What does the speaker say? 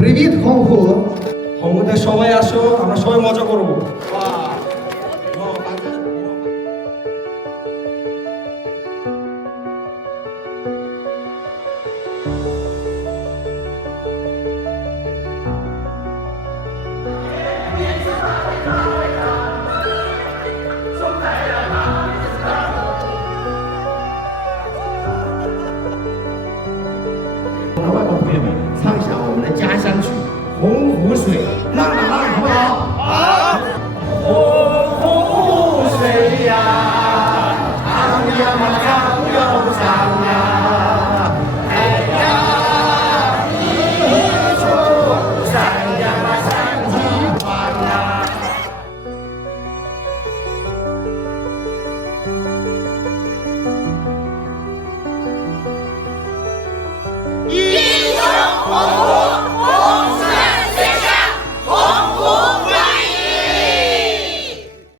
Привіт, Хонху! হংকংতে সবাই আসো, আমরা সবাই মজা করব।老外国朋友们，唱一下我们的家乡曲《洪湖水》，浪浪浪，好不好？好。